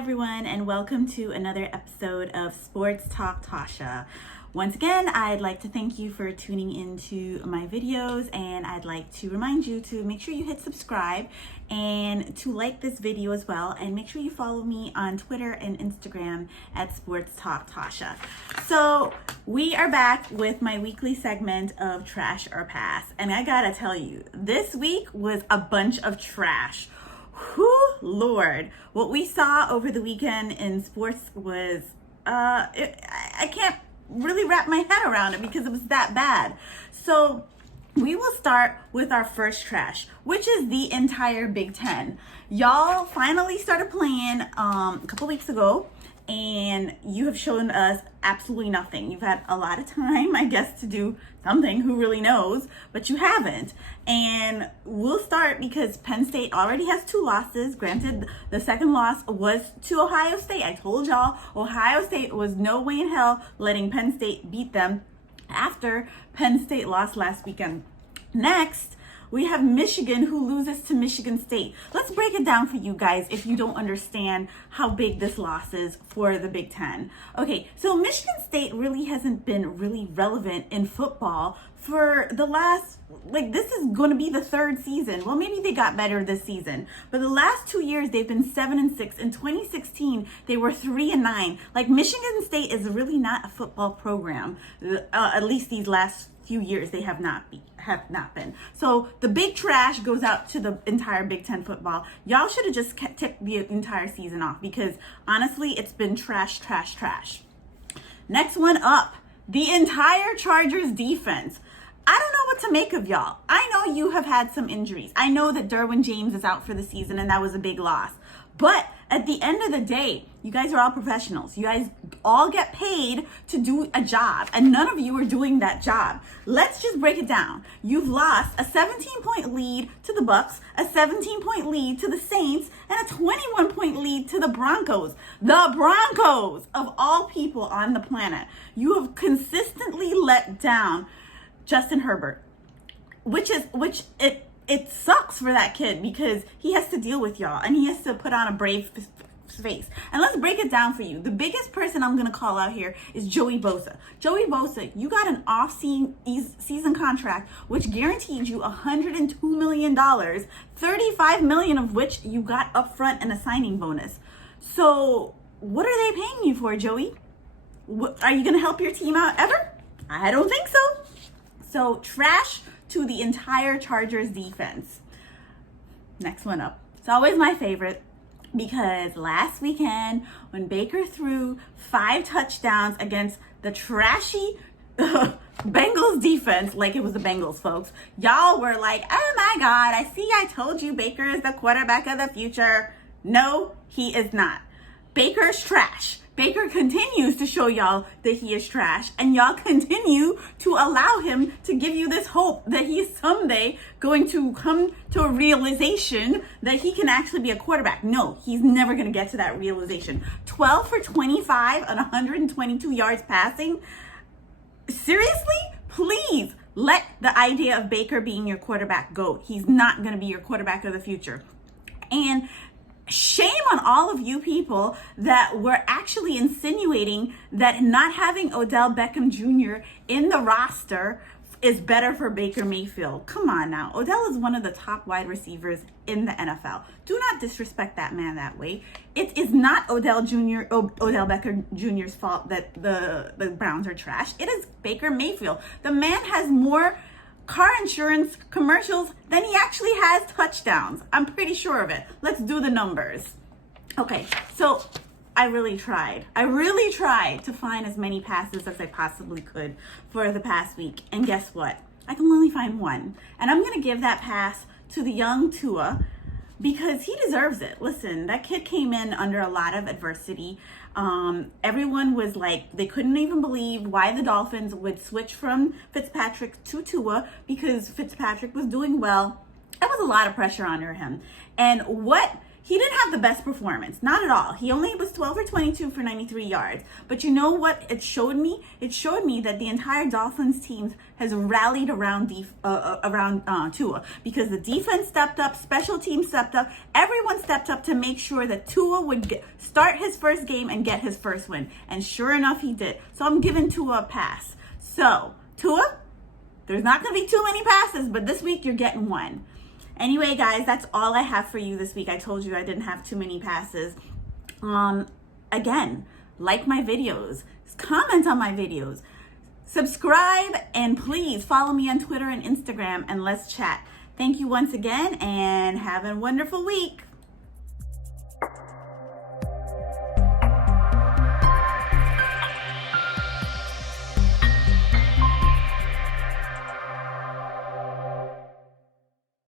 everyone, and welcome to another episode of Sports Talk Tasha. Once again, I'd like to thank you for tuning into my videos, and I'd like to remind you to make sure you hit subscribe and to like this video as well, and make sure you follow me on Twitter and Instagram at Sports Talk Tasha. So we are back with my weekly segment of Trash or Pass, and I gotta tell you, this week was a bunch of trash. Whew, Lord, what we saw over the weekend in sports was, I can't really wrap my head around it because it was that bad. So we will start with our first trash, which is the entire Big Ten. Y'all finally started playing a couple weeks ago, and you have shown us absolutely nothing. You've had a lot of time, I guess, to do something, who really knows, but you haven't. And we'll start because Penn State already has 2 losses. Granted, the second loss was to Ohio State. I told y'all, Ohio State was no way in hell letting Penn State beat them after Penn State lost last weekend. Next, we have Michigan, who loses to Michigan State. Let's break it down for you guys if you don't understand how big this loss is for the Big Ten. Okay, so Michigan State really hasn't been really relevant in football for the last, this is going to be the 3rd season. Well, maybe they got better this season, but the last 2 years they've been 7-6. In 2016, they were 3-9. Michigan State is really not a football program. At least these last few years they have not been. So the big trash goes out to the entire Big Ten football. Y'all should have just ticked the entire season off because honestly, it's been trash. Next one up, the entire Chargers defense. I don't know what to make of y'all. I know you have had some injuries. I know that Derwin James is out for the season and that was a big loss. But at the end of the day, you guys are all professionals. You guys all get paid to do a job, and none of you are doing that job. Let's just break it down. You've lost a 17-point lead to the Bucks, a 17-point lead to the Saints, and a 21-point lead to the Broncos. The Broncos, of all people on the planet. You have consistently let down Justin Herbert, it sucks for that kid because he has to deal with y'all and he has to put on a brave face. And let's break it down for you. The biggest person I'm going to call out here is Joey Bosa. Joey Bosa, you got an off-season contract which guaranteed you $102 million, $35 million of which you got up front and a signing bonus. So what are they paying you for, Joey? Are you going to help your team out ever? I don't think so. So trash to the entire Chargers defense. Next one up. It's always my favorite because last weekend when Baker threw 5 touchdowns against the trashy Bengals defense, like it was the Bengals, folks, y'all were like, oh my God, I told you Baker is the quarterback of the future. No, he is not. Baker's trash. Baker continues to show y'all that he is trash, and y'all continue to allow him to give you this hope that he's someday going to come to a realization that he can actually be a quarterback. No, he's never going to get to that realization. 12 for 25 on 122 yards passing. Seriously? Please let the idea of Baker being your quarterback go. He's not going to be your quarterback of the future. And shame on all of you people that were actually insinuating that not having Odell Beckham Jr. in the roster is better for Baker Mayfield. Come on now. Odell is one of the top wide receivers in the NFL. Do not disrespect that man that way. It is not Odell Beckham Jr.'s fault that the Browns are trash. It is Baker Mayfield. The man has more car insurance commercials than he actually has touchdowns. I'm pretty sure of it. Let's do the numbers. Okay, so I really tried to find as many passes as I possibly could for the past week. And guess what? I can only find one. And I'm going to give that pass to the young Tua because he deserves it. Listen, that kid came in under a lot of adversity. Everyone was like, they couldn't even believe why the Dolphins would switch from Fitzpatrick to Tua because Fitzpatrick was doing well. There was a lot of pressure under him. And what he didn't have the best performance, not at all. He only was 12 or 22 for 93 yards. But you know what it showed me? It showed me that the entire Dolphins team has rallied around Tua, because the defense stepped up, special teams stepped up, everyone stepped up to make sure that Tua would start his first game and get his first win. And sure enough, he did. So I'm giving Tua a pass. So, Tua, there's not going to be too many passes, but this week you're getting one. Anyway, guys, that's all I have for you this week. I told you I didn't have too many passes. Again, like my videos, comment on my videos, subscribe, and please follow me on Twitter and Instagram, and let's chat. Thank you once again, and have a wonderful week.